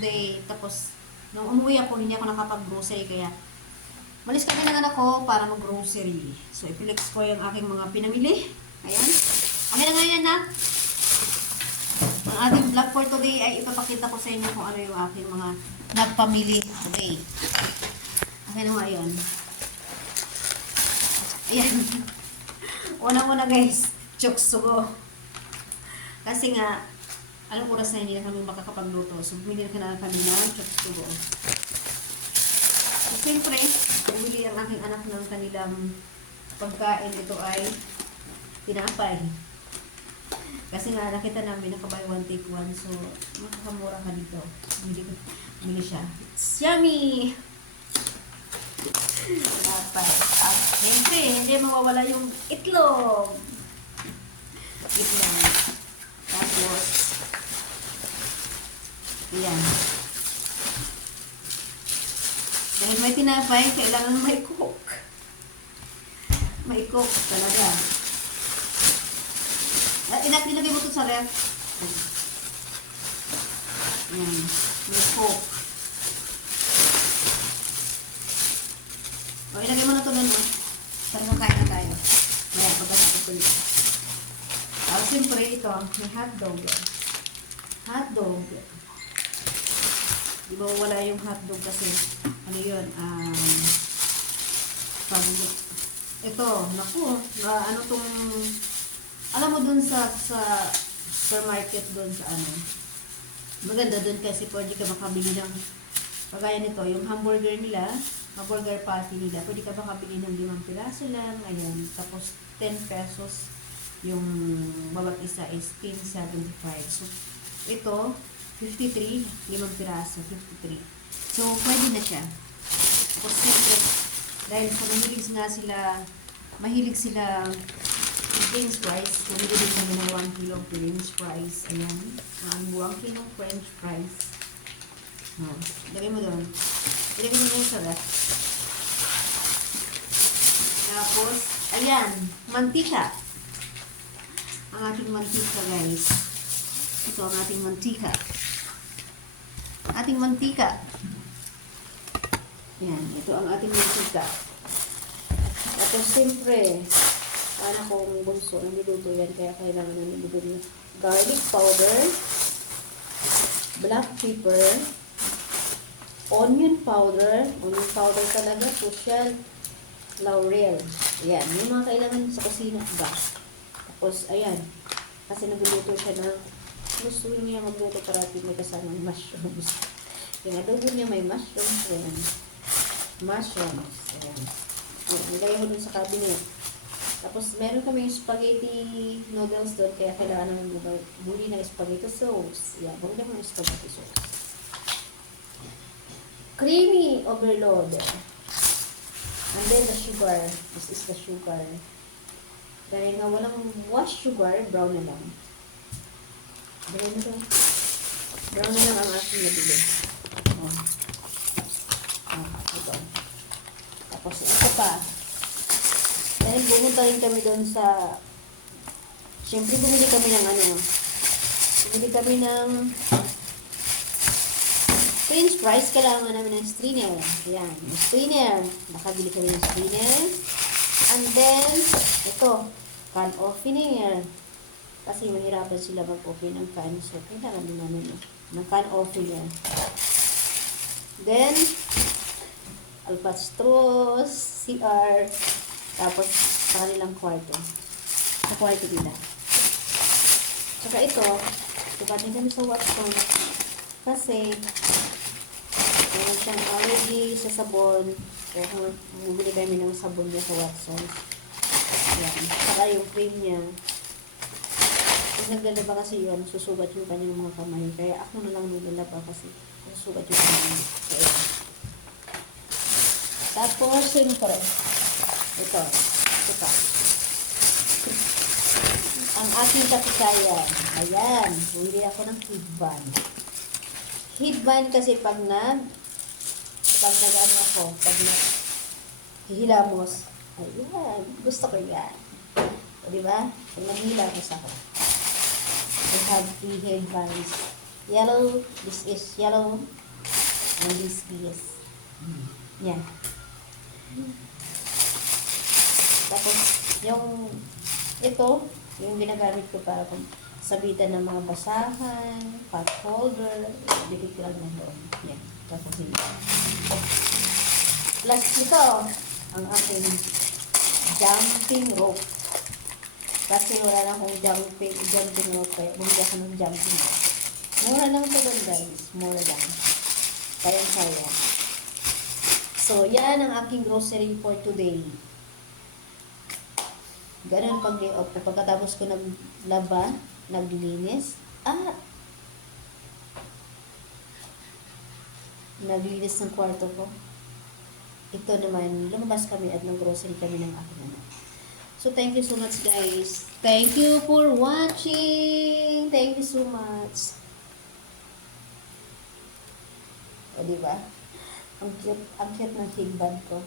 today. Tapos, nung umuwi ako, hindi ako nakapag-grocery. Kaya, malis kami ng anak ko para mag-grocery. So, ipilix ko yung aking mga pinamili. Ayan. Okay na ngayon na. Ang ating vlog for today ay ipapakita ko sa inyo kung ano yung aking mga nagpamili today. Okay na ngayon. Ayan. Una-una guys, choksugo. Kasi nga, anong oras na hindi na kami makakapagluto. So, bumili na kami ng choksugo. So, siyempre, bumili ang aking anak ng kanilang pagkain. Ito ay tinapay. Kasi nga, nakita namin nakabuy one take one. So, makakamura ka dito. Bumili siya. It's yummy! Tinapay. At siyempre, hindi mawawala yung itlog. Itlog. Tapos, ayan. Dahil may tinapay, kailangan may coke. May coke talaga. At ilagay mo ito sa ref. Ayan. May coke. O, ilagay mo na ito doon. Para makain na tayo. Ayan, pagkatapos ko nito. Tapos, siyempre, ito, may hotdog. Hotdog. Di ba wala yung hotdog kasi, ano yun, ito, naku, ano tong, alam mo dun sa supermarket dun sa ano, maganda dun kasi pwede ka makabili ng, pagaya nito, yung hamburger nila, hamburger patty nila, pwede ka makabili ng 5 piraso lang, ayan, tapos 10 pesos, yung bawat isa is 10.75. So, ito, 53, 5 piraso, 53. So, pwede na siya. Tapos, siyempre, dahil sa mahilig sila French fries. Pumili din kami ng 1 kilo French fries. Ayan. 1 kilo French fries. No. Lagay mo doon. Ilagay mo yung sarap. Tapos, ayan. Mantika. Ang ating mantika, guys. Ito ang ating mantika. Ating mantika. Ayan. Ito ang ating mantika. Tapos, siyempre, anak kong bunso, niluluto yan, kaya kailangan na niluluto na garlic powder, black pepper, onion powder talaga, social, laurel. Ayan, yung mga kailangan sa kusina ba. Tapos, ayan, kasi nagluluto siya ng, gusto niya magluto parati may kasamang mushrooms. Yung adobo niya may mushrooms, ayan. Mushrooms, ayan. Nilagay mo dun sa cabinet. Tapos, meron kami yung spaghetti noodles doon, kaya kailangan namin buli ng spaghetti sauce. Yan, buli naman yung spaghetti sauce. Creamy overload. And then, the sugar. This is the sugar. Dahil nga walang wash sugar, brown na lang. Brown na lang. Brown na lang ang aking nabili. Oh. Ito. Tapos, ito pa. Dahil pumunta rin kami doon sa, siyempre bumili kami ng French fries, kailangan namin ng strainer. Ayan, yung strainer. Nakabili kami ng strainer. And then, ito, can opener. Kasi mahirapan sila mag-open ng can, so kailangan din namin ng can opener. Then, alpastros, CR, tapos sa kanilang kwarto. Sa kwarto nila. Saka ito, tubatin kami sa Watson. Kasi, meron siyang already sa sabon. Kaya bumili kami ng sabon niya sa Watson. Ayan. Saka yung cream niya. Pag naglalaba kasi yun, susugat yung kanyang mga kamay. Kaya ako na lang naglalaba kasi susugat yung kamay. So, tapos, siyempre, ito pa. Ang aking kapitayan. Ayan. Bumili ako ng headband. Headband kasi pag hihilamos. Ayan. Gusto ko yan. O, diba? Pag naghihilamos ako. I have 3 headbands. Yellow. This is yellow. And this is. Yan. Tapos, ito, yung ginagamit ko para kung sabitan ng mga basahan, pot holder, dikit ko lang na doon. Yan. Tapos, yun. Plus, ito, ang ating jumping rope. Kasi wala na akong jumping rope, kaya bumili ako ng jumping rope. Mura lang ito doon, guys. Mura lang. Kaya. So, yan ang aking grocery for today. Ganun pag-layout ko. Pagkatapos ko naglaba, naglinis, naglinis ng kwarto ko. Ito naman, lumabas kami at nag-grocery kami ng aking anak. So, thank you so much, guys. Thank you for watching. Thank you so much. O, diba? Ang cute ng headband ko.